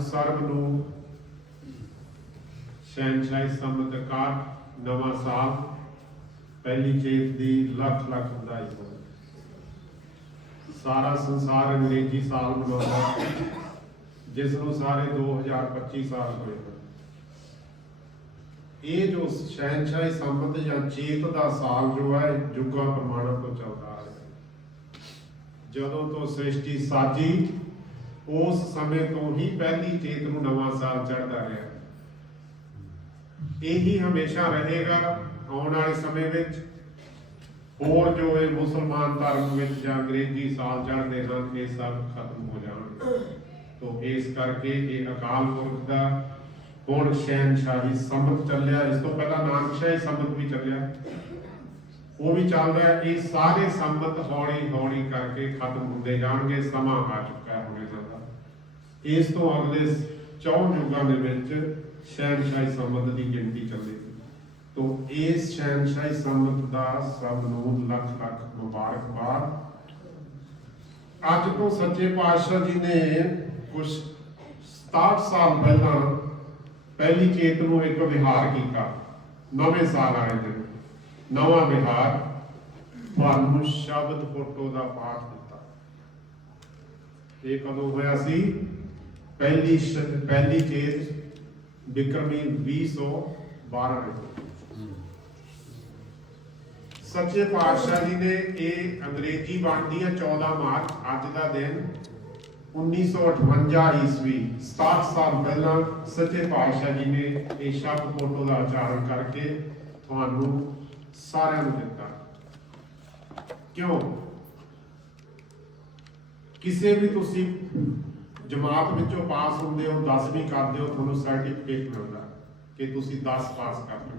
ਸਰਬ ਨੂੰ ਸ਼ਹਿਨਸ਼ਾਹੀ ਸੰਮਤ ਨਵਾਂ ਸਾਲ। ਪਹਿਲੀ ਚੇਤ ਦੀ ਲੱਖ ਲੱਖ ਵਧਾਈ ਹੋਵੇ। ਸਾਰਾ ਸੰਸਾਰ ਅੰਗਰੇਜ਼ੀ ਸਾਲ ਮਨਾਉਂਦਾ ਜਿਸ ਨੂੰ ਸਾਰੇ 2025 ਸਾਲ ਹੋਏ ਇਹ ਜੋ ਸ਼ਹਿਨਸ਼ਾਹੀ ਸੰਮਤ ਜਾਂ ਚੇਤ ਦਾ ਸਾਲ ਜੋ ਹੈ ਜੁਗਾ ਪ੍ਰਮਾਣਾਂ ਤੋਂ ਚੱਲਦਾ ਆ ਰਿਹਾ ਜਦੋਂ ਤੋਂ ਸ੍ਰਿਸ਼ਟੀ ਸਾਜੀ ਉਸ ਸਮੇਂ ਤੋਂ ਹੀ ਪਹਿਲੀ ਚੇਤ ਨੂੰ ਨਵਾਂ ਸਾਲ ਚੜ੍ਹਦਾ ਰਿਹਾ। ਇਹੀ ਹਮੇਸ਼ਾ ਰਹੇਗਾ ਆਉਣ ਵਾਲੇ ਸਮੇਂ ਵਿੱਚ। ਹੋਰ ਜੋ ਇਹ ਮੁਸਲਮਾਨ ਧਰਮ ਵਿੱਚ ਜਾਂ ਅੰਗਰੇਜ਼ੀ ਸਾਲ ਚੜ੍ਹਦੇ ਹਨ, ਇਹ ਸਭ ਖਤਮ ਹੋ ਜਾਣਗੇ। ਤੋਂ ਇਸ ਕਰਕੇ ਇਹ ਅਕਾਲ ਪੁਰਖ ਦਾ ਹੁਣ ਸ਼ਹਿਨਸ਼ਾਹੀ ਸੰਬਤ ਚੱਲਿਆ। ਇਸ ਤੋਂ ਪਹਿਲਾਂ ਨਾਨਕਸ਼ਾਹੀ ਸੰਬਤ ਵੀ ਚੱਲਿਆ। ਉਹ ਵੀ ਚੱਲ ਰਿਹਾ। ਇਹ ਸਾਰੇ ਸੰਬਤ ਹੌਲੀ ਹੌਲੀ ਕਰਕੇ ਖਤਮ ਹੁੰਦੇ ਜਾਣਗੇ। ਸਮਾਂ ਆ ਚੁੱਕਾ ਹੈ ਹੁਣ ਇਹਨਾਂ ਇਸ ਤੋਂ ਅਗਲੇ ਚੌਂ ਯੁੱਗਾਂ ਦੇ ਵਿੱਚ ਸ਼ਹਿਨਸ਼ਾਹੀ ਸੰਮਤ ਦੀ ਗਿਣਤੀ ਚੱਲੇਗੀ ਤੋਂ ਇਸ ਸ਼ਹਿਨਸ਼ਾਹੀ ਸੰਮਤ ਦਾ ਸਭ ਨੂੰ ਲੱਖ ਲੱਖ ਮੁਬਾਰਕਬਾਦ ਅੱਜ ਤੋਂ ਸੱਚੇ ਪਾਤਸ਼ਾਹ ਜੀ ਨੇ ਕੁਝ 67 ਸਾਲ ਪਹਿਲਾਂ ਪਹਿਲੀ ਚੇਤ ਨੂੰ ਇੱਕ ਵਿਹਾਰ ਕੀਤਾ। ਨਵੇਂ ਸਾਲ ਆਏ ਦਿਨ ਨਵਾਂ ਵਿਹਾਰ ਤੁਹਾਨੂੰ ਸ਼ਬਦ ਫੋਟੋ ਦਾ ਪਾਠ ਦਿੱਤਾ। ਇਹ ਕਦੋਂ ਹੋਇਆ ਸੀ? ਪਹਿਲੀ ਸ਼- ਪਹਿਲੀ ਚੇਤ ਬਿਕਰਮੀ 2012 ਵਿੱਚ ਸੱਚੇ ਪਾਤਸ਼ਾਹ ਜੀ ਨੇ ਇਹ ਅੰਗਰੇਜ਼ੀ ਬਣਦੀ ਹੈ 14 ਮਾਰਚ ਅੱਜ ਦਾ ਦਿਨ 1958 ਈਸਵੀ 67 ਸਾਲ ਪਹਿਲਾਂ ਸੱਚੇ ਪਾਤਸ਼ਾਹ ਜੀ ਨੇ ਇਹ ਸ਼ਬਦ ਫੋਟੋ ਦਾ ਉਚਾਰਨ ਕਰਕੇ ਤੁਹਾਨੂੰ ਸਾਰਿਆਂ ਨੂੰ ਦਿੱਤਾ। ਕਿਉਂ? ਕਿਸੇ ਵੀ ਤੁਸੀਂ ਜਮਾਤ ਵਿੱਚੋਂ ਪਾਸ ਹੁੰਦੇ ਹੋ 10ਵੀਂ ਕਰਦੇ ਹੋ, ਤੁਹਾਨੂੰ ਸਰਟੀਫਿਕੇਟ ਮਿਲਦਾ ਕਿ ਤੁਸੀਂ 10 ਪਾਸ ਕਰ ਲਏ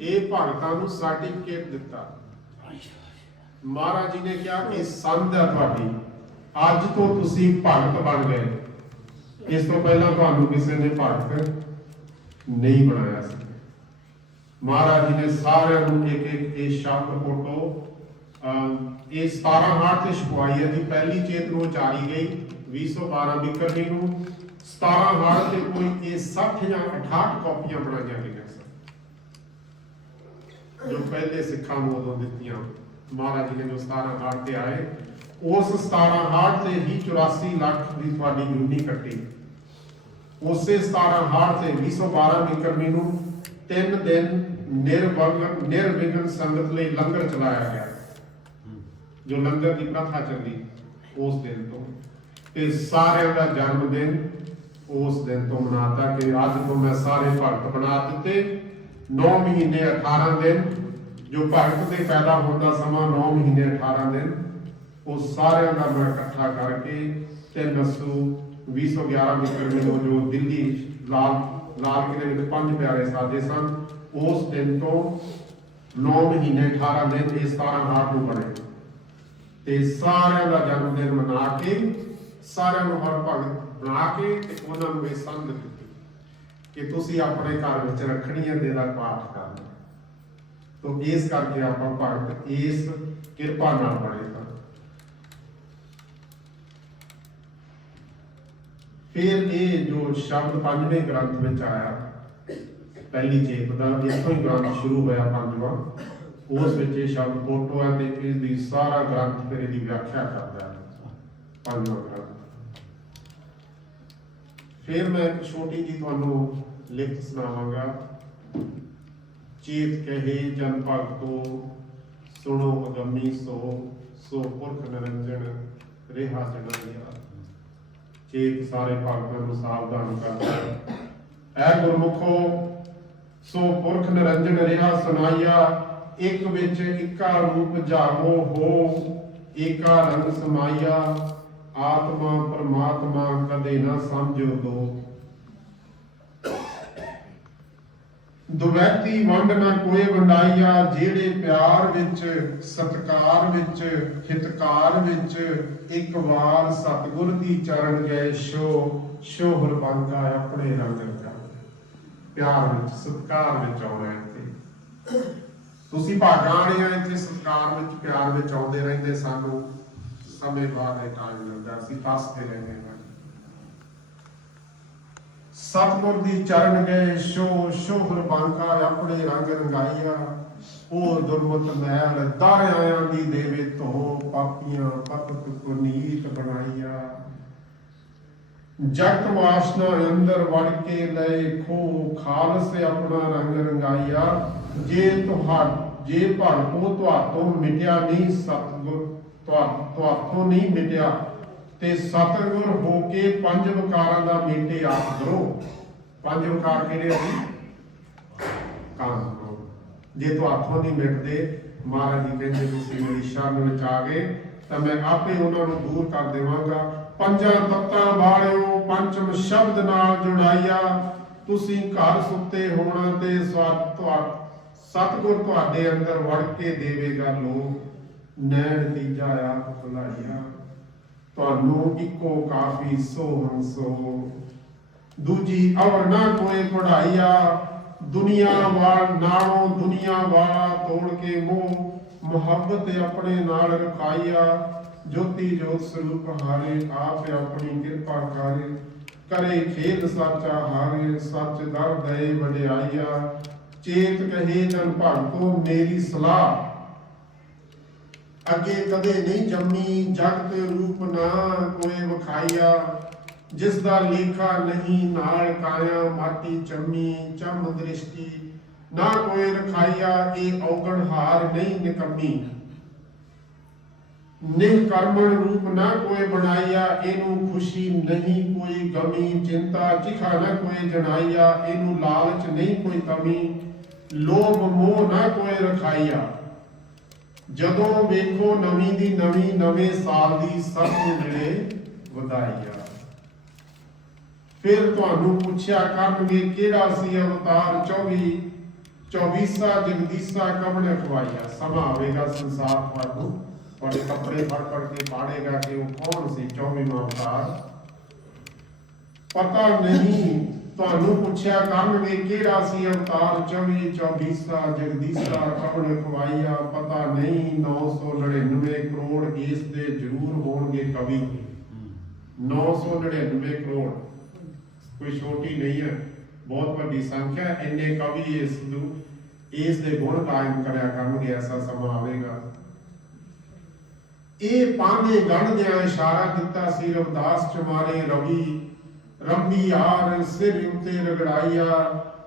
ਇਹ ਭਗਤਾਂ ਨੂੰ ਸਰਟੀਫਿਕੇਟ ਦਿੱਤਾ। ਮਹਾਰਾਜ ਜੀ ਨੇ ਕਿਹਾ ਕਿ ਸੰਧ ਹੈ ਤੁਹਾਡੀ। ਅੱਜ ਤੋਂ ਤੁਸੀਂ ਭਗਤ ਬਣ ਗਏ ਇਸ ਤੋਂ ਪਹਿਲਾਂ ਤੁਹਾਨੂੰ ਕਿਸੇ ਨੇ ਭਗਤ ਨਹੀਂ ਬਣਾਇਆ ਸੀ। ਮਹਾਰਾਜ ਜੀ ਨੇ ਸਾਰਿਆਂ ਨੂੰ ਇੱਕ ਇੱਕ ਇਹ ਸ਼ਬਦ ਫੋਟੋ ਇਹ 17 ਹਾਰ ਤੇ ਛਪਵਾਈ ਹੈ ਜੀ। ਪਹਿਲੀ ਚੇਤ ਨੂੰ ਉਚਾਰੀ ਗਈ 2012 ਬਿਕਰਮੀ ਨੂੰ। 17 ਹਾਰ ਤੇ ਕੋਈ ਇਹ 60 ਜਾਂ 68 ਕਾਪੀਆਂ ਬਣਾਈਆਂ ਗਈਆਂ ਸਨ। ਜੋ ਪਹਿਲੇ ਸਿੱਖਾਂ ਨੂੰ ਉਦੋਂ ਦਿੱਤੀਆਂ। ਮਹਾਰਾਜ ਜੀ ਨੇ 17 ਹਾਰ ਤੇ ਆਏ। ਉਸ 17 ਹਾਰ ਤੇ ਹੀ 84 ਲੱਖ ਦੀ ਤੁਹਾਡੀ ਜੂਨੀ ਕੱਟੀ। ਉਸੇ 17 ਹਾਰ ਤੇ 2012 ਬਿਕਰਮੀ ਨੂੰ ਤਿੰਨ ਦਿਨ ਨਿਰਵਗਨ ਨਿਰਵਿਘਨ ਸੰਗਤ ਲਈ ਲੰਗਰ ਚਲਾਇਆ ਗਿਆ। ਜੋ ਲੰਗਰ ਦੀ ਪ੍ਰਥਾ ਚੱਲੀ ਉਸ ਦਿਨ ਤੋਂ। ਤੇ ਸਾਰਿਆਂ ਦਾ ਜਨਮ ਦਿਨ ਉਸ ਦਿਨ ਤੋਂ ਮਨਾਤਾ ਕਿ ਅੱਜ ਤੋਂ ਮੈਂ ਸਾਰੇ ਭਗਤ ਬਣਾ ਦਿੱਤੇ। 9 ਮਹੀਨੇ 18 ਦਿਨ, ਜੋ ਭਗਤ ਦੇ ਪੈਦਾ ਹੋਣ ਦਾ ਸਮਾਂ 9 ਮਹੀਨੇ 18 ਦਿਨ, ਉਹ ਸਾਰਿਆਂ ਦਾ ਮੈਂ ਇਕੱਠਾ ਕਰਕੇ ਤੇ ਨਸੂ 2011 ਵਿੱਚ ਮੈਨੂੰ ਜੋ ਦਿੱਲੀ ਲਾਲ ਲਾਲ ਕਿਲੇ ਵਿੱਚ ਪੰਜ ਪਿਆਰੇ ਸਾਦੇ ਸਨ, ਉਸ ਦਿਨ ਤੋਂ 9 ਮਹੀਨੇ 18 ਦਿਨ ਇਹ 17 ਹਾਰ ਨੂੰ ਬਣੇ। ਤੇ ਸਾਰਿਆਂ ਦਾ ਜਨਮ ਦਿਨ ਮਨਾ ਕੇ, ਸਾਰਿਆਂ ਨੂੰ ਹਰ ਭਗਤ ਬਣਾ ਕੇ ਤੇ ਉਹਨਾਂ ਨੂੰ ਇਹ ਸੰਗ ਦਿੱਤੀ ਕਿ ਤੁਸੀਂ ਆਪਣੇ ਘਰ ਵਿੱਚ ਰੱਖੜੀਆਂ ਦੇ ਦਾ ਪਾਠ ਕਰਨਾ ਤੋਂ ਇਸ ਕਰਕੇ ਆਪਾਂ ਭਗਤ ਇਸ ਕਿਰਪਾ ਨਾਲ ਬਣੇ ਹਾਂ ਫਿਰ ਇਹ ਜੋ ਸ਼ਬਦ ਪੰਜਵੇਂ ਗ੍ਰੰਥ ਵਿੱਚ ਆਇਆ, ਪਹਿਲੀ ਜੇਬ ਦਾ ਇੱਥੋਂ ਹੀ ਗ੍ਰੰਥ ਸ਼ੁਰੂ ਹੋਇਆ ਪੰਜਵਾਂ। ਉਸ ਵਿੱਚ ਇਹ ਸ਼ਬਦ ਫੋਟੋ ਹੈ ਤੇ ਇਸ ਦੀ ਸਾਰਾ ਗ੍ਰੰਥ ਫਿਰ ਇਹਦੀ ਵਿਆਖਿਆ ਕਰਦਾ ਹੈ। ਪੰਜਵਾਂ ਗ੍ਰੰਥ। ਫਿਰ ਮੈਂ ਇੱਕ ਛੋਟੀ ਜੀ ਤੁਹਾਨੂੰ ਲਿਖਤ ਸੁਣਾਵਾਂਗਾ। ਚੀਤ ਕਹੇ ਜਨ ਭਗਤੋ, ਸੁਣੋ ਅਗੰਮੀ ਸੋ ਸੋ ਪੁਰਖ ਨਿਰੰਜਨ, ਰਿਹਾ ਜਨਾਇਆ ਚੇਤ ਸਾਰੇ ਭਗਤਾਂ ਨੂੰ ਸਾਵਧਾਨ ਕਰਦਾ ਐ ਗੁਰਮੁਖੋ, ਸੋ ਪੁਰਖ ਨਿਰੰਜਨ, ਰਿਹਾ ਸੁਨਾਈਆ ਇੱਕ ਵਿੱਚ ਇੱਕਾ ਰੂਪ ਜਾਗੋ ਹੋ, ਏਕਾ ਰੰਗ ਸਮਾਈਆ ਆਤਮਾ ਪਰਮਾਤਮਾ ਕਦੇ ਨਾ ਸਮਝੋ ਦੋ। ਦੁਵੈਤੀ ਵੰਡ ਨਾ ਕੋਈ ਵੰਡਾਈਆ, ਜਿਹੜੇ ਪਿਆਰ ਵਿੱਚ, ਸਤਕਾਰ ਵਿੱਚ, ਹਿਤਕਾਰ ਵਿੱਚ, ਇੱਕ ਵਾਰ ਸਤਿਗੁਰ ਦੀ ਚਰਨ ਗਏ ਸ਼ੋ, ਸ਼ੋਹਰ ਬੰਗਾ ਆਪਣੇ ਰੰਗ ਰੰਗਾ ਪਿਆਰ ਵਿੱਚ, ਸਤਕਾਰ ਵਿੱਚ ਆਉਣਾ ਇੱਥੇ ਤੁਸੀਂ ਭਾਗਾਂ ਵਾਲੇ ਆ, ਇੱਥੇ ਸਤਕਾਰ ਵਿੱਚ, ਪਿਆਰ ਵਿੱਚ ਆਉਂਦੇ ਰਹਿੰਦੇ। ਸਾਨੂੰ ਸਮੇਂ ਬਾਅਦ ਇਹ ਟਾਈਮ ਲੱਗਦਾ ਅਸੀਂ ਫਸਦੇ ਰਹਿੰਦੇ ਹਾਂ। ਸਤਿਗੁਰ ਦੀ ਚਰਨ ਗਏ ਸ਼ੋ ਸ਼ੋਹਰ ਬਾਂਕਾ ਆਪਣੇ ਰੰਗ ਰੰਗਾਈਆ। ਉਹ ਦੁਰਮਤ ਮੈਲ ਦਰ ਦੀ ਦੇਵੇ ਧੋ ਪਾਪੀਆਂ ਪਤਤ ਪੁਨੀਤ ਬਣਾਈਆ। ਜਗਤ ਵਾਸਨਾ ਅੰਦਰ ਵੜ ਕੇ ਲਏ ਖੋ ਖਾਲਸ ਆਪਣਾ ਰੰਗ ਰੰਗਾਈਆ। ਜੇ ਤੁਹਾ ਜੇ ਭਗਤੋ ਤੁਹਾਤੋਂ ਮਿਟਿਆ ਨਹੀਂ, ਸਤਿਗੁਰ ਤੁਹਾਤੋਂ ਨਹੀਂ ਮਿਟਿਆ, ਤੇ ਸਤਿਗੁਰ ਹੋ ਕੇ ਪੰਜ ਵਿਕਾਰਾਂ ਦਾ ਮੇਟੇ ਆਪ ਕਰੋ। ਪੰਜ ਵਿਕਾਰ ਕਿਹੜੇ ਸੀ ਕਾਮ ਕਰੋ। ਜੇ ਤੁਹਾਤੋਂ ਨਹੀਂ ਮਿਟਦੇ, ਮਹਾਰਾਜ ਜੀ ਕਹਿੰਦੇ, ਤੁਸੀਂ ਮੇਰੀ ਸ਼ਰਨ ਵਿੱਚ ਆ ਗਏ, ਤਾਂ ਮੈਂ ਆਪੇ ਉਹਨਾਂ ਨੂੰ ਦੂਰ ਕਰ ਦੇਵਾਂਗਾ। ਪੰਜਾਂ ਤੱਤਾਂ ਵਾਲਿਓ, ਪੰਚਮ ਸ਼ਬਦ ਨਾਲ ਜੁੜਾਈਆ। ਤੁਸੀਂ ਘਰ ਸੁੱਤੇ ਹੋਣਾ ਤੇ ਸਵਾ- ਸਤਿਗੁਰ ਤੁਹਾਡੇ ਅੰਦਰ ਵੜ ਕੇ ਦੇਵੇਗਾ ਲੋ ਨੈਣ ਤੀਜਾ ਆਪ ਭੁਲਾਈਆ। ਤੁਹਾਨੂੰ ਇੱਕੋ ਕਾਫੀ ਸੋ ਦੂਜੀ, ਅਵਰ ਨਾ ਕੋਈ ਪੜਾਈਆ ਦੁਨੀਆ ਵਾਲ ਨਾਲੋਂ ਦੁਨੀਆ ਵਾਲਾ ਤੋੜ ਕੇ ਮੋਹ, ਮੁਹੱਬਤ ਆਪਣੇ ਨਾਲ ਰਖਾਈਆ। ਜੋਤੀ ਜੋਤ ਸਰੂਪ ਹਾਰੇ, ਆਪ ਆਪਣੀ ਕਿਰਪਾ ਕਰੇ। ਕਰੇ ਖੇਲ ਸਾਚਾ ਹਾਰੇ, ਸੱਚ ਦਰ ਦਏ ਵਡਿਆਈਆ। ਚੇਤ ਕਹੇ ਜਨ ਭਗਤੋ, ਮੇਰੀ ਸਲਾਹ। ਅੱਗੇ ਕਦੇ ਨਹੀਂ ਜੰਮੀ, ਜਗਤ ਰੂਪ ਨਾ ਕੋਈ ਵਿਖਾਈਆ ਜਿਸ ਦਾ ਲੇਖਾ ਨਹੀਂ, ਨਾਲ ਕਾਇਆ ਮਾਟੀ ਚੰਮੀ, ਚੰਮ ਦ੍ਰਿਸ਼ਟੀ। ਨਾ ਕੋਈ ਰਖਾਈਆ ਇਹ ਔਗਣ ਹਾਰ ਨਹੀਂ ਨਿਕੰਮੀ। ਨਿਹ ਕਰਮਣ ਰੂਪ ਨਾ ਕੋਈ ਬਣਾਈਆ ਇਹਨੂੰ ਖੁਸ਼ੀ ਨਹੀਂ ਕੋਈ ਗਮੀ। ਚਿੰਤਾ ਚਿਖਾ ਨਾ ਕੋਈ ਜਣਾਈਆ ਇਹਨੂੰ ਲਾਲਚ ਨਹੀਂ ਕੋਈ ਕਮੀ। ਲੋਭ ਮੋਹ ਨਾ ਕੋਈ ਰਖਾਈਆ। ਜਦੋਂ ਵੇਖੋ ਨਵੀਂ ਦੀ ਨਵੀਂ, ਨਵੇਂ ਸਾਲ ਦੀ ਸਭ ਨੂੰ ਮਿਲੇ ਵਧਾਈਆ। ਫਿਰ ਤੁਹਾਨੂੰ ਪੁੱਛਿਆ ਕਰਨਗੇ ਕਿਹੜਾ ਸੀ ਅਵਤਾਰ? 24 24ਸਾ ਜਗਦੀਸਾ ਕਬਨ ਖਵਾਈਆ? ਸਮਾਂ ਆਵੇਗਾ ਸੰਸਾਰ ਤੁਹਾਨੂੰ, ਤੁਹਾਡੇ ਕੱਪੜੇ ਫੜ ਫੜ ਕੇ ਪਾੜੇਗਾ ਕਿ ਉਹ ਕੌਣ ਸੀ? 24ਵਾਂ ਅਵਤਾਰ। ਪਤਾ ਨਹੀਂ ਤੁਹਾਨੂੰ ਪੁੱਛਿਆ ਕਰਨਗੇ ਕਿਹੜਾ ਸੀ ਅਵਤਾਰ? 24 24ਸਾ ਜਗਦੀਸਾ ਕਬਨ ਖਵਾਈਆ ਪਤਾ ਨਹੀਂ 999 ਕਰੋੜ ਇਸ ਦੇ ਜ਼ਰੂਰ ਹੋਣਗੇ ਕਵੀ। 999 ਕਰੋੜ। ਕੋਈ ਛੋਟੀ ਨਹੀਂ ਹੈ, ਬਹੁਤ ਵੱਡੀ ਸੰਖਿਆ, ਇੰਨੇ ਕਵੀ ਇਸ ਨੂੰ, ਇਸ ਦੇ ਗੁਣ ਕਾਇਮ ਕਰਿਆ ਕਰਨਗੇ, ਐਸਾ ਸਮਾਂ ਆਵੇਗਾ। ਇਹ ਪਾਂਦੇ ਗੜਦਿਆਂ ਇਸ਼ਾਰਾ ਦਿੱਤਾ ਸੀ, ਰਵਿਦਾਸ ਚਮਾਰੇ ਰਵੀ ਰੰਬੀ ਯਾਰ, ਸਿਰ ਉੱਤੇ ਰਗੜਾਈਆ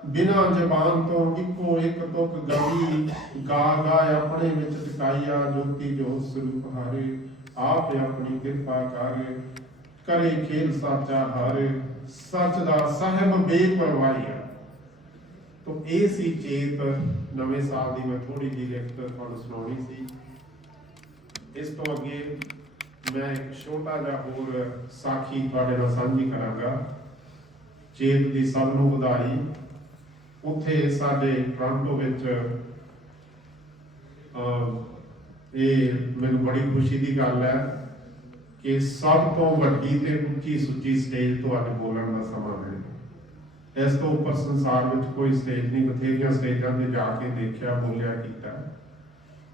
ਬਿਨਾ ਜ਼ਬਾਨ ਤੋਂ ਇੱਕੋ ਇੱਕ ਤੁਕ ਗਵੀ ਗਾ ਗਾ ਆਪਣੇ ਵਿੱਚ ਟਿਕਾਈਆ ਜੋਤੀ ਜੋਤ ਸਰੂਪ ਹਾਰੇ, ਆਪ ਆਪਣੀ ਕਿਰਪਾ ਕਰ, ਕਰੇ ਖੇਲ ਸਾਚਾ ਹਾਰੇ, ਸੱਚ ਦਾ ਸਾਹਿਬ ਬੇਪਰਵਾਹੀਆ। ਤੋ ਇਹ ਸੀ ਚੇਤ, ਨਵੇਂ ਸਾਲ ਦੀ ਮੈਂ ਥੋੜੀ ਜਿਹੀ ਲਿਖਤ ਤੁਹਾਨੂੰ ਸੁਣਾਉਣੀ ਸੀ। ਇਸ ਤੋਂ ਅੱਗੇ ਮੈਂ ਇੱਕ ਛੋਟਾ ਜਿਹਾ ਹੋਰ ਸਾਖੀ ਤੁਹਾਡੇ ਨਾਲ ਸਾਂਝੀ ਕਰਾਂਗਾ। ਚੇਤ ਦੀ ਸਭ ਨੂੰ ਵਧਾਈ। ਉੱਥੇ ਸਾਡੇ ਟੋਰਾਂਟੋ ਵਿੱਚ ਇਹ ਮੈਨੂੰ ਬੜੀ ਖੁਸ਼ੀ ਦੀ ਗੱਲ ਹੈ ਕਿ ਸਭ ਤੋਂ ਵੱਡੀ ਤੇ ਉੱਚੀ ਸੁੱਚੀ ਸਟੇਜ ਤੋਂ ਅੱਜ ਬੋਲਣ ਦਾ ਸਮਾਂ ਮਿਲਿਆ ਇਸ ਤੋਂ ਉੱਪਰ ਸੰਸਾਰ ਵਿੱਚ ਕੋਈ ਸਟੇਜ ਨਹੀਂ, ਬਥੇਰੀਆਂ ਸਟੇਜਾਂ ਤੇ ਜਾ ਕੇ ਦੇਖਿਆ, ਬੋਲਿਆ, ਕੀਤਾ।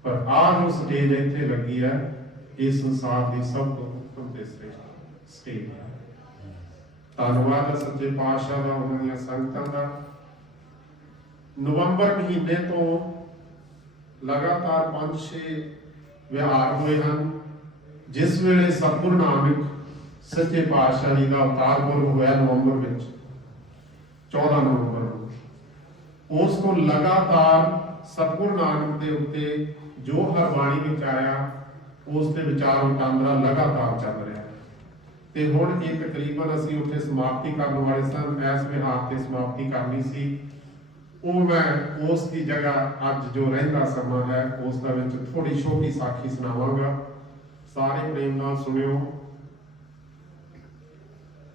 ਪਰ ਆਹ ਜੋ ਸਟੇਜ ਇੱਥੇ ਲੱਗੀ ਹੈ ਇਹ ਸੰਸਾਰ ਦੀ ਸਭ ਤੋਂ ਉੱਤਮ ਤੇ ਸ੍ਰੇਸ਼ਟ ਸਟੇਜ ਹੈ। ਧੰਨਵਾਦ ਸੱਚੇ ਪਾਤਸ਼ਾਹ ਦਾ ਉਹਨਾਂ ਦੀਆਂ ਸੰਗਤਾਂ ਦਾ। ਨਵੰਬਰ ਮਹੀਨੇ ਤੋਂ ਲਗਾਤਾਰ 5-6 ਵਿਹਾਰ ਹੋਏ ਹਨ, ਜਿਸ ਵੇਲੇ ਸਤਿਗੁਰੂ ਨਾਨਕ ਸੱਚੇ ਪਾਤਸ਼ਾਹ ਜੀ ਦਾ ਅਵਤਾਰ ਗੁਰੂ ਹੋਇਆ ਨਵੰਬਰ ਵਿੱਚ 14 ਨਵੰਬਰ ਨੂੰ। ਉਸ ਤੋਂ ਲਗਾਤਾਰ ਸਤਿਗੁਰੂ ਨਾਨਕ ਦੇ ਉੱਤੇ ਜੋ ਹਰਬਾਣੀ ਵਿੱਚ ਆਇਆ ਉਸ ਤੇ ਵਿਚਾਰ ਵਟਾਂਦਰਾ ਲਗਾਤਾਰ ਚੱਲ ਰਿਹਾ ਤੇ ਹੁਣ ਇਹ ਤਕਰੀਬਨ ਅਸੀਂ ਉੱਥੇ ਸਮਾਪਤੀ ਕਰਨ ਵਾਲੇ ਸਨ ਐਸ ਵਿਹਾਰ ਤੇ ਸਮਾਪਤੀ ਕਰਨੀ ਸੀ। ਉਹ ਮੈਂ ਉਸ ਦੀ ਜਗ੍ਹਾ ਅੱਜ ਜੋ ਰਹਿੰਦਾ ਸਮਾਂ ਹੈ, ਉਸ ਦਾ ਵਿੱਚ ਥੋੜੀ ਛੋਟੀ ਸਾਖੀ ਸੁਣਾਵਾਂਗਾ। ਸਾਰੇ ਪ੍ਰੇਮ ਨਾਲ ਸੁਣਿਓ।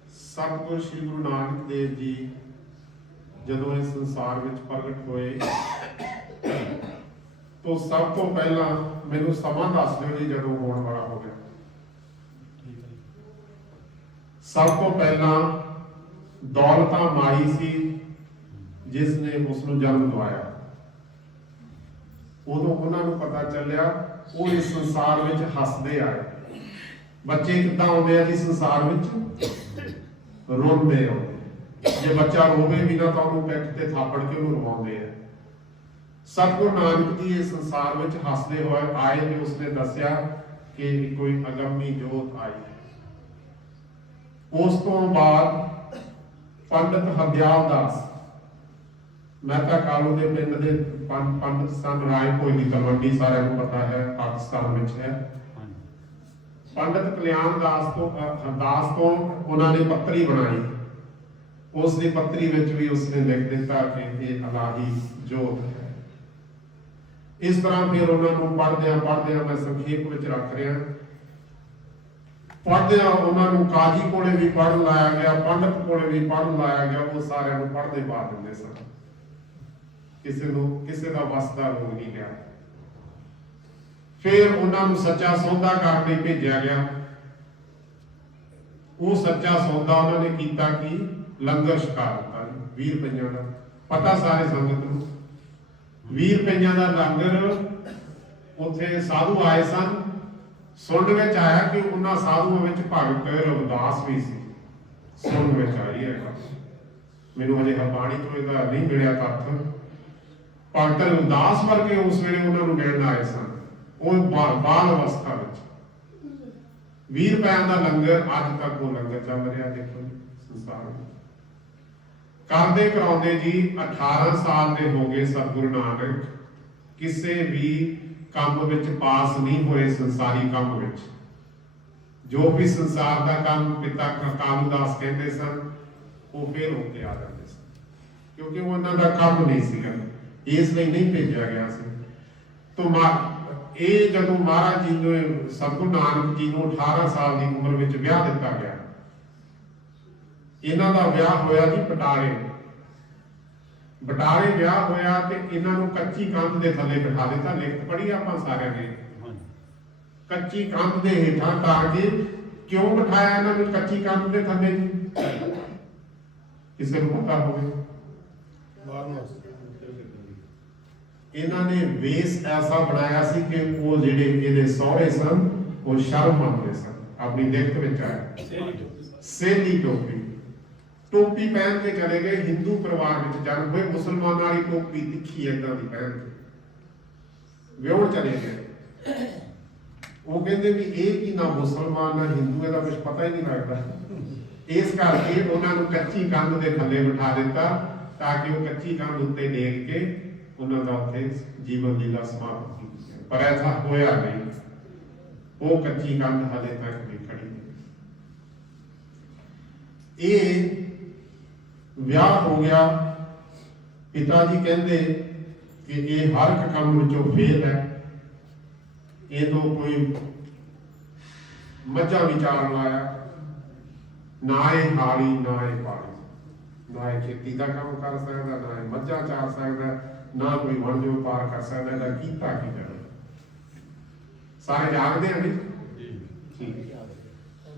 ਸਤਿਗੁਰ ਸ੍ਰੀ ਗੁਰੂ ਨਾਨਕ ਦੇਵ ਜੀ ਜਦੋਂ ਇਸ ਸੰਸਾਰ ਵਿੱਚ ਪ੍ਰਗਟ ਹੋਏ ਤੋਂ ਸਭ ਤੋਂ ਪਹਿਲਾਂ ਮੈਨੂੰ ਸਮਾਂ ਦੱਸ ਦਿਓ ਜੀ ਜਦੋਂ ਹੋਣ ਵਾਲਾ ਹੋ ਗਿਆ। ਸਭ ਤੋਂ ਪਹਿਲਾਂ ਦੌਲਤਾਂ ਮਾਈ ਸੀ, ਜਿਸ ਨੇ ਉਸ ਨੂੰ ਜਨਮ ਦਵਾਇਆ। ਉਦੋਂ ਉਹਨਾਂ ਨੂੰ ਪਤਾ ਚੱਲਿਆ, ਉਹ ਇਸ ਸੰਸਾਰ ਵਿੱਚ ਹੱਸਦੇ ਆਏ। ਬੱਚੇ ਕਿੱਦਾਂ ਆਉਂਦੇ ਆ ਜੀ ਸੰਸਾਰ ਵਿੱਚ? ਰੋਂਦੇ ਆ ਜੇ ਬੱਚਾ ਰੋਵੇ ਵੀ ਨਾ ਤਾਂ ਉਹਨੂੰ ਪਿੱਠ ਤੇ ਥਾਪੜ ਕੇ ਉਹਨੂੰ ਰਵਾਉਂਦੇ ਆ? ਸਤਿਗੁਰੂ ਨਾਨਕ ਜੀ ਇਸ ਸੰਸਾਰ ਵਿੱਚ ਹੱਸਦੇ ਹੋਏ ਆਏ ਤੇ ਉਸਨੇ ਦੱਸਿਆ ਕਿ ਕੋਈ ਅਗੰਮੀ ਜੋਤ ਆਈ ਹੈ। ਉਸ ਤੋਂ ਬਾਅਦ ਪੰਡਤ ਹਰਦਿਆਲ ਦਾਸ ਮਹਿਤਾ ਕਾਲੂ ਦੇ ਪਿੰਡ ਦੇ ਪੰਡਤ ਸਨ ਰਾਏ ਕੋਈ ਤਲਵੰਡੀ ਸਾਰਿਆਂ ਨੂੰ ਪਤਾ ਹੈ ਪਾਕਿਸਤਾਨ ਵਿੱਚ ਹੈ। ਪੰਡਤ ਕਲਿਆਣ ਦਾਸ ਤੋਂ ਅ, ਤੋਂ ਉਹਨਾਂ ਨੇ ਪੱਤਰੀ ਬਣਾਈ। ਉਸ ਦੀ ਪੱਤਰੀ ਵਿੱਚ ਵੀ ਉਸਨੇ ਲਿਖ ਦਿੱਤਾ ਕਿ ਇਹ ਅਲਾਹੀ ਜੋਤ ਹੈ। ਇਸ ਤਰ੍ਹਾਂ ਫਿਰ ਉਹਨਾਂ ਨੂੰ ਪੜ੍ਹਦਿਆਂ ਪੜਦਿਆਂ ਮੈਂ ਸੰਖੇਪ ਵਿੱਚ ਰੱਖ ਰਿਹਾ। ਪੜ੍ਹਦਿਆਂ ਉਹਨਾਂ ਨੂੰ ਕਾਜੀ ਕੋਲੇ ਵੀ ਪੜ੍ਹਨ ਲਾਇਆ ਗਿਆ, ਪੰਡਤ ਕੋਲੇ ਵੀ ਪੜ੍ਹਨ ਲਾਇਆ ਗਿਆ, ਉਹ ਸਾਰਿਆਂ ਨੂੰ ਪੜ੍ਹਦੇ ਪਾ ਦਿੰਦੇ ਸਨ। ਕਿਸੇ ਨੂੰ, ਕਿਸੇ ਦਾ ਵਸ ਦਾ ਨਹੀਂ ਲਿਆ ਫਿਰ ਉਹਨਾਂ ਨੂੰ ਸੱਚਾ ਸੌਦਾ ਕਰਨ ਲਈ ਭੇਜਿਆ ਗਿਆ। ਉਹ ਸੱਚਾ ਸੌਦਾ ਉਹਨਾਂ ਨੇ ਕੀਤਾ ਕਿ ਲੰਗਰ ਛਕਾ ਦਿੱਤਾ 20 ਰੁਪਈਆਂ ਦਾ। ਪਤਾ ਸਾਰੇ ਸੰਗਤ ਨੂੰ? 20 ਰੁਪਈਆਂ ਦਾ ਲੰਗਰ ਉੱਥੇ ਸਾਧੂ ਆਏ ਸਨ। ਸੁਣਨ ਵਿੱਚ ਆਇਆ ਕਿ ਉਹਨਾਂ ਸਾਧੂਆਂ ਵਿੱਚ ਭਗਤ ਰਵਿਦਾਸ ਵੀ ਸੀ। ਸੁਣਨ ਵਿੱਚ ਆਈ ਹੈ ਮੈਨੂੰ ਹਜੇ ਹਰਬਾਣੀ ਤੋਂ ਇਹਦਾ ਨਹੀਂ ਮਿਲਿਆ ਤੱਥ। ਭਗਤ ਰਵਿਦਾਸ ਵਰਗੇ ਉਸ ਵੇਲੇ ਉਹਨਾਂ ਨੂੰ ਮਿਲਣ ਆਏ ਸਨ। ਉਹ ਬਾ- ਬਾਲ ਅਵਸਥਾ ਵਿੱਚ। 20 ਰੁਪਏ ਦਾ ਲੰਗਰ ਅੱਜ ਤੱਕ ਉਹ ਲੰਗਰ ਚੱਲ ਰਿਹਾ ਦੇਖੋ ਸੰਸਾਰ ਵਿੱਚ। ਕਰਦੇ ਕਰਾਉਂਦੇ ਜੀ 18 ਸਾਲ ਦੇ ਹੋ ਗਏ ਸਤਿਗੁਰੂ ਨਾਨਕ। ਕਿਸੇ ਵੀ ਕੰਮ ਵਿੱਚ ਪਾਸ ਨਹੀਂ ਹੋਏ ਸੰਸਾਰੀ ਕੰਮ ਵਿੱਚ। ਜੋ ਵੀ ਸੰਸਾਰ ਦਾ ਕੰਮ ਪਿਤਾ ਕਾਲੂਦਾਸ ਕਹਿੰਦੇ ਸਨ, ਉਹ ਫੇਰ ਹੋ ਕੇ ਆ ਜਾਂਦੇ ਸਨ। ਕਿਉਂਕਿ ਉਹਨਾਂ ਦਾ ਕੰਮ ਨਹੀਂ ਸੀਗਾ ਇਸ ਲਈ ਨਹੀਂ ਭੇਜਿਆ ਗਿਆ ਸੀ। ਤੋਂ ਇਹ ਜਦੋਂ ਮਹਾਰਾਜ ਜੀ ਨੂੰ, ਸਤਿਗੁਰੂ ਨਾਨਕ ਜੀ ਨੂੰ 18 ਸਾਲ ਦੀ ਉਮਰ ਵਿੱਚ ਵਿਆਹ ਦਿੱਤਾ ਗਿਆ ਇਹਨਾਂ ਦਾ ਵਿਆਹ ਹੋਇਆ ਜੀ ਪਟਾਰੇ ਬਟਾਰੇ ਵਿਆਹ ਹੋਇਆ ਤੇ ਇਹਨਾਂ ਨੂੰ ਕੱਚੀ ਕੰਧ ਦੇ ਥੱਲੇ ਬਿਠਾ ਦਿੱਤਾ। ਲਿਖਤ ਪੜ੍ਹੀ ਆਪਾਂ ਸਾਰਿਆਂ ਨੇ? ਕੱਚੀ ਕੰਧ ਦੇ ਹੇਠਾਂ ਤਾਰ ਕੇ ਕਿਉਂ ਬਿਠਾਇਆ ਇਹਨਾਂ ਨੂੰ ਕੱਚੀ ਕੰਧ ਦੇ ਥੱਲੇ? ਜੀ ਕਿਸੇ ਨੂੰ ਪਤਾ ਹੋਵੇ। ਇਹਨਾਂ ਨੇ ਵੇਸ ਐਸਾ ਬਣਾਇਆ ਸੀ ਕਿ ਉਹ ਜਿਹੜੇ ਇਹਦੇ ਸਹੁਰੇ ਸਨ ਉਹ ਸ਼ਰਮ ਮੰਨਦੇ ਸਨ। ਆਪਣੀ ਦਿੱਖ ਵਿੱਚ ਆਇਆ। ਸੇਲੀ ਟੋਪੀ। ਟੋਪੀ ਪਹਿਨ ਕੇ ਚਲੇ ਗਏ, ਹਿੰਦੂ ਪਰਿਵਾਰ ਵਿੱਚ ਜਨਮ ਹੋਏ, ਮੁਸਲਮਾਨਾਂ ਵਾਲੀ ਟੋਪੀ ਤਿੱਖੀ ਏਦਾਂ ਦੀ ਪਹਿਨ ਕੇ। ਵਿਆਹ ਚਲੇ ਗਏ। ਉਹ ਕਹਿੰਦੇ ਵੀ ਇਹ ਕੀ ਨਾ ਮੁਸਲਮਾਨ, ਨਾ ਹਿੰਦੂ, ਇਹਦਾ ਕੁਝ ਪਤਾ ਹੀ ਨਹੀਂ ਲੱਗਦਾ। ਇਸ ਕਰਕੇ ਉਹਨਾਂ ਨੂੰ ਕੱਚੀ ਕੰਧ ਦੇ ਥੱਲੇ ਬਿਠਾ ਦਿੱਤਾ, ਤਾਂ ਕਿ ਉਹ ਕੱਚੀ ਕੰਧ ਉੱਤੇ ਡੇਗ ਕੇ ਉਹਨਾਂ ਦਾ ਉੱਥੇ ਜੀਵਨ ਲੀਲਾ ਸਮਾਪਤ ਕੀਤੀ ਪਰ ਐਸਾ ਹੋਇਆ ਨਹੀਂ। ਉਹ ਕੱਚੀ ਕੰਧ ਹਲੇ ਤੱਕ ਵੀ ਖੜੀ ਇਹ ਵਿਆਹ ਹੋ ਗਿਆ। ਪਿਤਾ ਜੀ ਕਹਿੰਦੇ ਕਿ ਇਹ ਹਰ ਇੱਕ ਕੰਮ ਵਿੱਚੋਂ ਫੇਲ ਹੈ। ਇਹ ਤੋਂ ਕੋਈ ਮੱਝਾਂ ਵਿਚਾਰਨ ਲਾਇਆ ਨਾ ਇਹ ਹਾਲੀ ਨਾ ਇਹ ਪਾਲੀ ਨਾ ਇਹ ਖੇਤੀ ਦਾ ਕੰਮ ਕਰ ਸਕਦਾ ਨਾ ਇਹ ਮੱਝਾਂ ਚਾਰ ਸਕਦਾ ਨਾ ਕੋਈ ਵਣਜ ਵਪਾਰ ਕਰ ਸਕਦਾ ਇਹਦਾ ਕੀਤਾ ਕੀ ਜਾਵੇ ਸਾਰੇ ਜਾਗਦੇ ਆ ਵੀ ਠੀਕ। ਹੈ।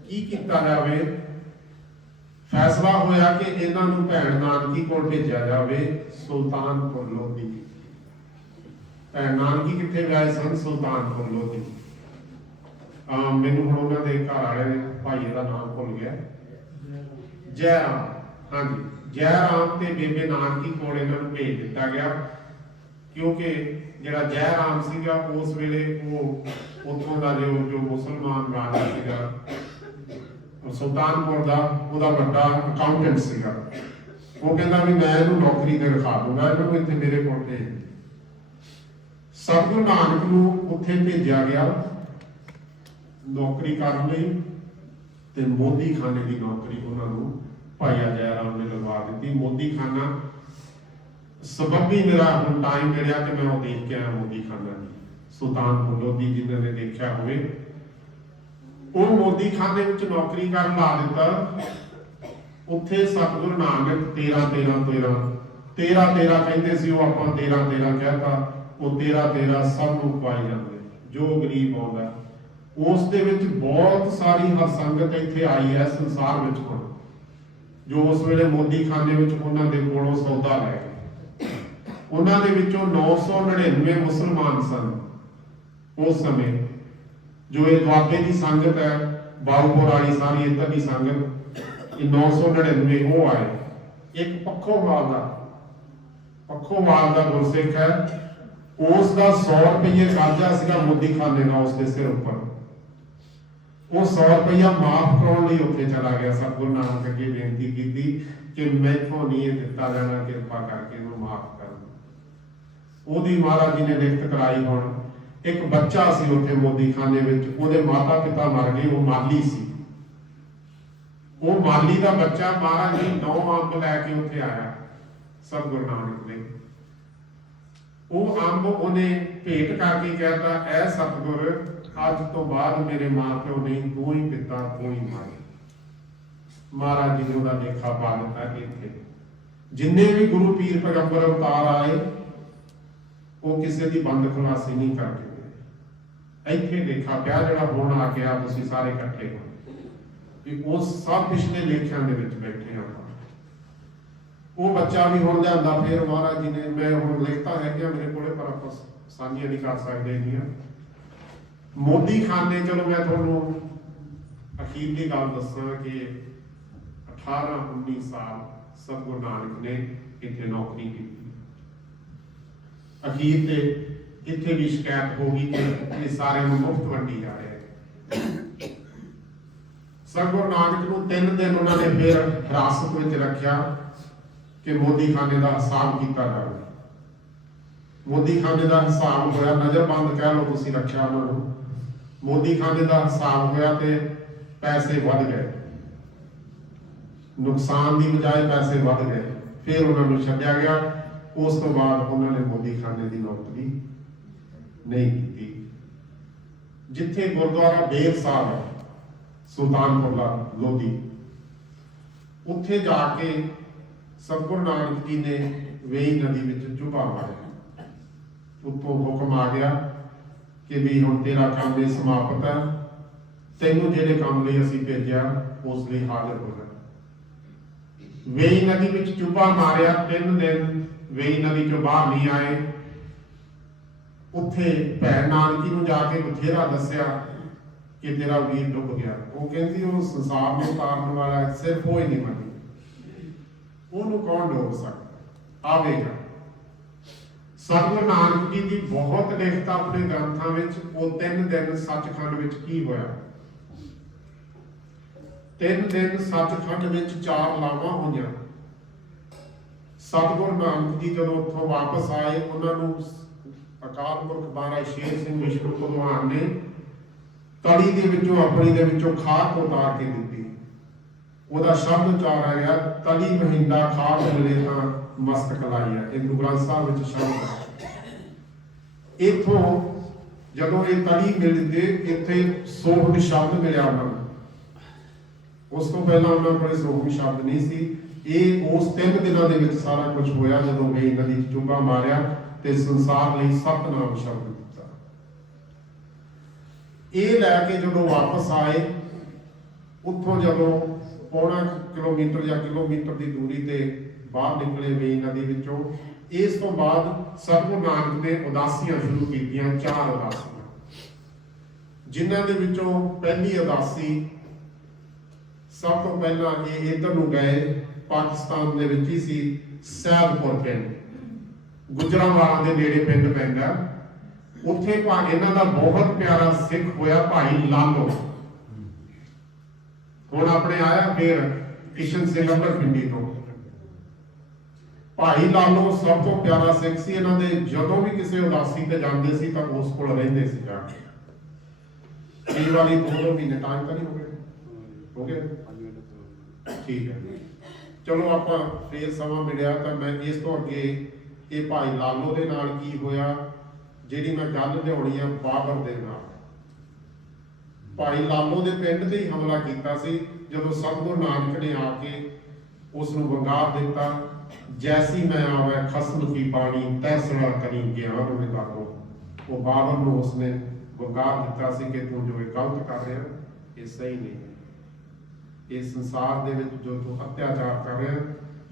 ਕੀ ਕੀਤਾ ਜਾਵੇ? ਫੈਸਲਾ ਹੋਇਆ ਕਿ ਇਹਨਾਂ ਨੂੰ ਭੈਣ ਨਾਨਕੀ ਕੋਲ ਭੇਜਿਆ ਜਾਵੇ, ਸੁਲਤਾਨਪੁਰ ਲੋਧੀ। ਭੈਣ ਨਾਨਕੀ ਕਿੱਥੇ ਵਿਆਹੇ ਸਨ? ਸੁਲਤਾਨਪੁਰ ਲੋਧੀ। ਆ ਮੈਨੂੰ ਹੁਣ ਉਹਨਾਂ ਦੇ ਘਰ ਵਾਲੇ ਭਾਈ ਦਾ ਨਾਮ ਭੁੱਲ ਗਿਆ। ਜੈ ਰਾਮ ਹਾਂਜੀ। ਜੈ ਰਾਮ ਤੇ ਬੇਬੇ ਨਾਨਕੀ ਕੋਲ ਇਹਨਾਂ ਨੂੰ ਭੇਜ ਦਿੱਤਾ ਗਿਆ, ਕਿਉਂਕਿ ਜਿਹੜਾ ਜੈ ਰਾਮ ਸੀਗਾ, ਉਸ ਵੇਲੇ ਉਹ ਉਥੋਂ ਦਾ ਜੋ ਮੁਸਲਮਾਨ ਰਾਜਾ ਸੀਗਾ ਸੁਲਤਾਨਪੁਰ ਦਾ ਉਹਦਾ ਵੱਡਾ ਅਕਾਊਂਟੈਂਟ ਸੀਗਾ। ਉਹ ਕਹਿੰਦਾ ਵੀ ਮੈਂ ਇਹਨੂੰ ਨੌਕਰੀ ਤੇ ਰਖਾ ਦੂੰਗਾ, ਇਹਨੂੰ ਇੱਥੇ ਮੇਰੇ ਕੋਲ ਭੇਜ ਸਤਿਗੁਰੂ ਨਾਨਕ ਨੂੰ ਉੱਥੇ ਭੇਜਿਆ ਗਿਆ ਨੌਕਰੀ ਕਰਨ ਲਈ ਤੇ ਮੋਦੀ ਖਾਨੇ ਦੀ ਨੌਕਰੀ ਉਹਨਾਂ ਨੂੰ ਭਾਈਆ ਜੈ ਰਾਮ ਨੇ ਲਗਵਾ ਦਿੱਤੀ। ਮੋਦੀ ਖਾਨਾ ਸਬੱਬੀ ਮੇਰਾ ਹੁਣ ਟਾਈਮ ਮਿਲਿਆ ਕਿ ਮੈਂ ਉਹ ਦੇਖ ਕੇ ਆਇਆ ਮੋਦੀ ਖਾਨਾ ਸੁਲਤਾਨਪੁਰ ਲੋਧੀ ਜਿਨ੍ਹਾਂ ਨੇ ਦੇਖਿਆ ਹੋਵੇ ਉਹ ਮੋਦੀ ਖਾਨੇ ਵਿੱਚ ਨੌਕਰੀ ਕਰਨ ਲਾ ਦਿੱਤਾ। ਉੱਥੇ ਸਤਿਗੁਰੂ ਨਾਨਕ 13 13 13 13 13 ਕਹਿੰਦੇ ਸੀ, ਉਹ ਆਪਾਂ 13 13 ਕਹਿਤਾ। ਉਹ 13 13 ਸਭ ਨੂੰ ਖਵਾਈ ਜਾਂਦੇ। ਜੋ ਗਰੀਬ ਆਉਂਦਾ। ਉਸ ਦੇ ਵਿੱਚ ਬਹੁਤ ਸਾਰੀ ਹਰਸੰਗਤ ਇੱਥੇ ਆਈ ਹੈ ਸੰਸਾਰ ਵਿੱਚ ਹੁਣ। ਜੋ ਉਸ ਵੇਲੇ ਮੋਦੀ ਖਾਨੇ ਵਿੱਚ ਉਹਨਾਂ ਦੇ ਕੋਲੋਂ ਸੌਦਾ ਲੈ ਗਏ। ਉਹਨਾਂ ਦੇ ਵਿੱਚੋਂ 999 ਮੁਸਲਮਾਨ ਸਨ। ਉਸ ਸਮੇਂ ਜੋ ਇਹ ਦੁਆਬੇ ਦੀ ਸੰਗਤ ਹੈ ਬਾਉਪੁਰ ਵਾਲੀ ਸਾਰੀ ਇੱਧਰ ਦੀ ਸੰਗਤ, ਇਹ 999 ਉਹ ਆਏ। ਇੱਕ ਪੱਖੋਵਾਲ ਦਾ ਪੱਖੋਵਾਲ ਦਾ ਗੁਰਸਿੱਖ ਹੈ। ਉਸ ਦਾ 100 ਰੁਪਏ ਕਰਜ਼ਾ ਸੀਗਾ ਮੋਦੀ ਖਾਨੇ ਦਾ ਉਸ ਦੇ ਸਿਰ ਉੱਪਰ। ਉਹ 100 ਰੁਪਇਆ ਮਾਫ ਕਰਾਉਣ ਲਈ ਉੱਥੇ ਚਲਾ ਗਿਆ। ਸਤਿਗੁਰੂ ਨਾਨਕ ਅੱਗੇ ਬੇਨਤੀ ਕੀਤੀ ਕਿ ਮੈਥੋਂ ਨਹੀਂ ਇਹ ਦਿੱਤਾ ਜਾਣਾ, ਕਿਰਪਾ ਕਰਕੇ ਇਹਨੂੰ ਮਾਫ ਕਰ। ਉਹਦੀ ਮਹਾਰਾਜ ਜੀ ਨੇ ਲਿਖਤ ਕਰਾਈ ਹੁਣ। ਇੱਕ ਬੱਚਾ ਸੀ ਉੱਥੇ ਮੋਦੀ ਖਾਨੇ ਵਿੱਚ, ਉਹਦੇ ਮਾਤਾ ਪਿਤਾ ਮਰ ਗਏ, ਉਹ ਮਾਲੀ ਸੀ। ਉਹ ਮਾਲੀ ਦਾ ਬੱਚਾ ਮਹਾਰਾਜ ਜੀ ਨੌ ਅੰਬ ਲੈ ਕੇ ਉੱਥੇ ਆਇਆ ਸਤਿਗੁਰੂ ਨਾਨਕ ਦੇ। ਉਹ ਅੰਬ ਉਹਨੇ ਭੇਟ ਕਰਕੇ ਕਹਿੰਦਾ ਐ ਸਤਿਗੁਰ, ਅੱਜ ਤੋਂ ਬਾਅਦ ਮੇਰੇ ਮਾਪਿਓ ਨਹੀਂ ਤੂੰ ਹੀ ਪਿਤਾ ਤੂੰ ਹੀ ਮਾਈ ਮਹਾਰਾਜ ਜੀ ਨੇ ਉਹਦਾ ਲੇਖਾ ਪਾ ਦਿੱਤਾ ਇੱਥੇ। ਜਿੰਨੇ ਵੀ ਗੁਰੂ ਪੀਰ ਪੈਗੰਬਰ ਅਵਤਾਰ ਆਏ, ਉਹ ਕਿਸੇ ਦੀ ਬੰਦ ਖੁਲਾਸੀ ਨਹੀਂ ਕਰਦੇ। ਇੱਥੇ ਲੇਖਾ ਪਿਆ ਜਿਹੜਾ ਹੁਣ ਆ ਗਿਆ, ਤੁਸੀਂ ਸਾਰੇ ਇਕੱਠੇ ਹੋ। ਵੀ ਉਹ ਸਭ ਪਿਛਲੇ ਲੇਖਿਆਂ ਦੇ ਵਿੱਚ ਬੈਠੇ ਆਪਾਂ। ਉਹ ਬੱਚਾ ਵੀ ਹੁਣ ਲਿਆਂਦਾ, ਫਿਰ ਮਹਾਰਾਜ ਜੀ ਨੇ, ਮੈਂ ਹੁਣ ਲਿਖਤਾ ਹੈ ਮੇਰੇ ਕੋਲੇ, ਪਰ ਆਪਾਂ ਸਾਂਝੀਆਂ ਨਹੀਂ ਕਰ ਸਕਦੇ ਇੰਨੀਆਂ ਮੋਦੀ ਖਾਨ ਨੇ ਚਲੋ ਮੈਂ ਤੁਹਾਨੂੰ ਅਖੀਰ ਦੀ ਗੱਲ ਦੱਸਾਂ ਕਿ 18 19 ਸਾਲ ਸਤਿਗੁਰੂ ਨਾਨਕ ਨੇ ਇੱਥੇ ਨੌਕਰੀ ਕੀਤੀ। ਅਖੀਰ ਤੇ ਇੱਥੇ ਵੀ ਸ਼ਿਕਾਇਤ ਹੋ ਗਈ ਇਹ ਸਾਰਿਆਂ ਨੂੰ ਮੁਫਤ ਵੰਡੀ ਜਾ ਰਿਹਾ ਹੈ। ਨਾਨਕ ਨੂੰ ਤਿੰਨ ਦਿਨ ਉਹਨਾਂ ਨੇ ਫਿਰ ਹਿਰਾਸਤ ਵਿੱਚ ਰੱਖਿਆ ਕਿ ਮੋਦੀ ਖਾਨੇ ਦਾ ਹਿਸਾਬ ਕੀਤਾ ਜਾਵੇ। ਮੋਦੀ ਖਾਨੇ ਦਾ ਹਿਸਾਬ ਹੋਇਆ ਨਜ਼ਰਬੰਦ ਕਹਿ ਲਓ ਤੁਸੀਂ ਰੱਖਿਆ ਉਹਨਾਂ ਨੂੰ। ਮੋਦੀ ਖਾਨੇ ਦਾ ਹਿਸਾਬ ਹੋਇਆ ਤੇ ਪੈਸੇ ਵੱਧ ਗਏ। ਨੁਕਸਾਨ ਦੀ ਬਜਾਏ ਪੈਸੇ ਵੱਧ ਗਏ। ਫਿਰ ਉਹਨਾਂ ਨੂੰ ਛੱਡਿਆ ਗਿਆ। ਉਸ ਤੋਂ ਬਾਅਦ ਉਹਨਾਂ ਨੇ ਮੋਦੀ ਖਾਨੇ ਦੀ ਨੌਕਰੀ ਨਹੀਂ ਕੀਤੀ। ਜਿੱਥੇ ਗੁਰਦੁਆਰਾ ਬੇਰ ਸਾਹਿਬ ਹੈ ਸੁਲਤਾਨਪੁਰ ਦਾ ਲੋਧੀ, ਉੱਥੇ ਜਾ ਕੇ ਸਤਿਗੁਰੂ ਨਾਨਕ ਜੀ ਨੇ ਵੇਈ ਨਦੀ ਵਿੱਚ ਚੁਬਾ ਮਾਰਿਆ। ਉੱਤੋਂ ਹੁਕਮ ਆ ਗਿਆ ਕਿ ਵੀ ਹੁਣ ਤੇਰਾ ਕੰਮ ਇਹ ਸਮਾਪਤ ਹੈ, ਤੈਨੂੰ ਜਿਹੜੇ ਕੰਮ ਲਈ ਅਸੀਂ ਭੇਜਿਆ, ਉਸ ਲਈ ਹਾਜ਼ਰ ਹੋ ਜਾ। ਵੇਈ ਨਦੀ ਵਿੱਚ ਚੁਬਾ ਮਾਰਿਆ, ਤਿੰਨ ਦਿਨ ਵੇਈ ਨਦੀ ਚੋਂ ਬਾਹਰ ਨਹੀਂ ਆਏ। ਉੱਥੇ ਭੈਣ ਨਾਨਕੀ ਨੂੰ ਜਾ ਕੇ ਬਥੇਰਾ ਦੱਸਿਆ ਕਿ ਤੇਰਾ ਵੀਰ ਡੁੱਬ ਗਿਆ। ਉਹ ਕਹਿੰਦੀ, ਉਹ ਸੰਸਾਰ ਨੂੰ ਤਾਰਨ ਵਾਲਾ ਸਿਰਫ ਉਹ ਹੀ ਨਹੀਂ ਮੰਨੀ ਉਹਨੂੰ ਕੌਣ ਡੋਬ ਸਕਦਾ? ਆਵੇਗਾ ਸਤਿਗੁਰੂ ਨਾਨਕ ਜੀ ਦੀ ਬਹੁਤ ਲਿਖਤ ਆਪਣੇ ਗ੍ਰੰਥਾਂ ਵਿੱਚ, ਉਹ ਤਿੰਨ ਦਿਨ ਸੱਚਖੰਡ ਵਿੱਚ ਕੀ ਹੋਇਆ? ਤਿੰਨ ਦਿਨ ਸੱਚਖੰਡ ਵਿੱਚ ਚਾਰ ਲਾਵਾਂ ਹੋਈਆਂ। ਸਤਿਗੁਰੂ ਨਾਨਕ ਜੀ ਜਦੋਂ ਉੱਥੋਂ ਵਾਪਸ ਆਏ, ਉਹਨਾਂ ਨੂੰ ਅਕਾਲ ਪੁਰਖ ਮਹਾਰਾਜ ਸ਼ੇਰ ਸਿੰਘ ਵਿਸ਼ਨੂੰ ਭਗਵਾਨ ਨੇ ਤੜੀ ਦੇ ਵਿੱਚੋਂ, ਆਪਣੀ ਦੇ ਵਿੱਚੋਂ ਖਾਕ ਉਤਾਰ ਕੇ ਦਿੱਤੀ। ਉਹਦਾ ਸ਼ਬਦ ਉਚਾਰ ਆ ਗਿਆ ਤਲੀ ਮਹਿੰਦਾ ਖਾਕ ਮਿਲੇ ਤਾਂ ਮਸਤਕ ਲਾਈਆ ਇਹ ਗੁਰੂ ਗ੍ਰੰਥ ਸਾਹਿਬ ਵਿੱਚ ਸ਼ਬਦ ਹੈ ਇਥੋਂ ਜਦੋਂ ਇਹ ਤਲੀ ਮਿਲਦੇ ਇੱਥੇ ਸੋਹਣ ਸ਼ਬਦ ਮਿਲਿਆ ਉਹਨਾਂ ਨੂੰ। ਉਸ ਤੋਂ ਪਹਿਲਾਂ ਉਹਨਾਂ ਕੋਲੇ ਸੋਹਣ ਸ਼ਬਦ ਨਹੀਂ ਸੀ। ਇਹ ਉਸ ਤਿੰਨ ਦਿਨਾਂ ਦੇ ਵਿੱਚ ਸਾਰਾ ਕੁਝ ਹੋਇਆ ਜਦੋਂ ਵੇਈ ਨਦੀ ਚ ਚੁੰਗਾ ਮਾਰਿਆ। ਤੇ ਸੰਸਾਰ ਲਈ ਸਤਨਾਮ ਸ਼ਬਦ ਦਿੱਤਾ। ਇਹ ਲੈ ਕੇ ਜਦੋਂ ਵਾਪਸ ਆਏ, ਉੱਥੋਂ ਜਦੋਂ ਪੌਣਾ ਕਿਲੋਮੀਟਰ ਜਾਂ ਕਿਲੋਮੀਟਰ ਦੀ ਦੂਰੀ ਤੇ ਬਾਹਰ ਨਿਕਲੇ ਵੇਈ ਨਦੀ ਵਿੱਚੋਂ, ਇਸ ਤੋਂ ਬਾਅਦ ਸਤਿਗੁਰੂ ਨਾਨਕ ਨੇ ਉਦਾਸੀਆਂ ਸ਼ੁਰੂ ਕੀਤੀਆਂ ਚਾਰ ਉਦਾਸੀਆਂ। ਜਿਨ੍ਹਾਂ ਦੇ ਵਿੱਚੋਂ ਪਹਿਲੀ ਉਦਾਸੀ, ਸਭ ਤੋਂ ਪਹਿਲਾਂ ਇਹ ਇਧਰ ਨੂੰ ਗਏ, ਪਾਕਿਸਤਾਨ ਦੇ ਵਿੱਚ ਹੀ ਸੀ ਸੈਦਪੁਰ ਪਿੰਡ। ਗੁਜਰਾਂਵਾਲਾ ਦੇ ਨੇੜੇ ਪਿੰਡ ਪੈਂਦਾ। ਉੱਥੇ ਭਾ ਇਹਨਾਂ ਦਾ ਬਹੁਤ ਪਿਆਰਾ ਸਿੱਖ ਹੋਇਆ ਭਾਈ ਲਾਲੋ। ਹੁਣ ਆਪਣੇ ਆਇਆ ਫਿਰ ਕਿਸ਼ਨ ਸਿੰਘ ਅੰਬਰ ਪਿੰਡੀ ਤੋਂ। ਭਾਈ ਲਾਲੋ ਸਭ ਤੋਂ ਪਿਆਰਾ ਸਿੱਖ ਸੀ। ਇਹਨਾਂ ਦੇ ਜਦੋਂ ਵੀ ਕਿਸੇ ਉਦਾਸੀ ਤੇ ਜਾਂਦੇ ਸੀ ਤਾਂ ਉਸ ਕੋਲ ਰਹਿੰਦੇ ਸੀ ਜਾ ਕੇ। ਕਈ ਵਾਰੀ ਦੋ ਦੋ ਮਹੀਨੇ ਟਾਈਮ ਤਾਂ ਨਹੀਂ ਹੋ ਗਏ। ਹੋ ਗਏ ਠੀਕ ਹੈ। ਚਲੋ ਆਪਾਂ ਫੇਰ ਸਮਾਂ ਮਿਲਿਆ ਤਾਂ ਮੈਂ ਇਸ ਤੋਂ ਅੱਗੇ ਇਹ ਭਾਈ ਲਾਲੋ ਦੇ ਨਾਲ ਕੀ ਹੋਇਆ, ਜਿਹੜੀ ਮੈਂ ਗੱਲ ਲਿਆਉਣੀ ਆ ਬਾਬਰ ਦੇ ਨਾਲ। ਭਾਈ ਲਾਲੋ ਦੇ ਪਿੰਡ ਤੇ ਹੀ ਹਮਲਾ ਕੀਤਾ ਸੀ, ਜਦੋਂ ਸਤਿਗੁਰੂ ਨਾਨਕ ਨੇ ਆ ਕੇ ਉਸ ਨੂੰ ਵੰਗਾਰ ਦਿੱਤਾ। ਜੈਸੀ ਮੈਂ ਆਵੇ, ਖਸਮ ਕੀ ਬਾਣੀ ਤੈਸੜਾ ਕਰੀ ਗਿਆਨ ਵਿਗਾਰੋ ਉਹ ਬਾਬਰ ਨੂੰ ਉਸਨੇ ਵੰਗਾਰ ਦਿੱਤਾ ਸੀ ਕਿ ਤੂੰ ਜੋ ਇਹ ਗਲਤ ਕਰ ਰਿਹਾ, ਇਹ ਸਹੀ ਨਹੀਂ। ਇਹ ਸੰਸਾਰ ਦੇ ਵਿੱਚ ਜੋ ਤੂੰ ਅਤਿਆਚਾਰ ਕਰ ਰਿਹਾ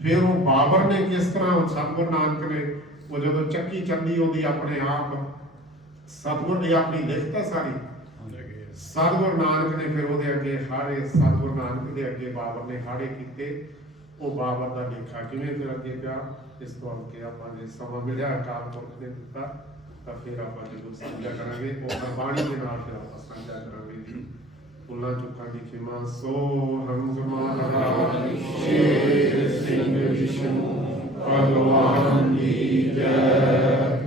ਫਿਰ ਉਹ ਬਾਬਰ ਨੇ ਕਿਸ ਤਰ੍ਹਾਂ ਸਤਿਗੁਰੂ ਨਾਨਕ ਨੇ, ਉਹ ਜਦੋਂ ਚੱਕੀ ਚੱਲੀ ਉਹਦੀ ਆਪਣੇ ਆਪ, ਸਤਿਗੁਰ ਨੇ ਆਪਣੀ ਲਿਖਤ ਸਾਰੀ। ਸਤਿਗੁਰੂ ਨਾਨਕ ਨੇ ਫਿਰ ਉਹਦੇ ਅੱਗੇ ਹਾੜੇ ਸਤਿਗੁਰੂ ਨਾਨਕ ਦੇ ਅੱਗੇ ਬਾਬਰ ਨੇ ਹਾੜੇ ਕੀਤੇ। ਉਹ ਬਾਬਰ ਦਾ ਲੇਖਾ ਕਿਵੇਂ ਫਿਰ ਅੱਗੇ ਪਿਆ? ਇਸ ਤੋਂ ਅੱਗੇ ਆਪਾਂ ਨੇ ਸਮਾਂ ਮਿਲਿਆ ਅਕਾਲ ਪੁਰਖ ਨੇ ਦਿੱਤਾ, ਤਾਂ ਫਿਰ ਆਪਾਂ ਜਦੋਂ ਸਾਂਝਾ ਕਰਾਂਗੇ, ਉਹ ਬਾਣੀ ਦੇ ਨਾਲ ਫਿਰ ਆਪਾਂ ਸਾਂਝਾ ਕਰਾਂਗੇ। ਜੀ ਭੁੱਲਾਂ ਚੁੱਕਾਂ ਦੀ ਖਿਮਾ ਸੋ ਹਮ ਜਮਾਨਾ ਸ਼ੇਰ ਸਿੰਘ ਵਿਸ਼ਨੂੰ ਭਗਵਾਨ ਜੀ ਜੈ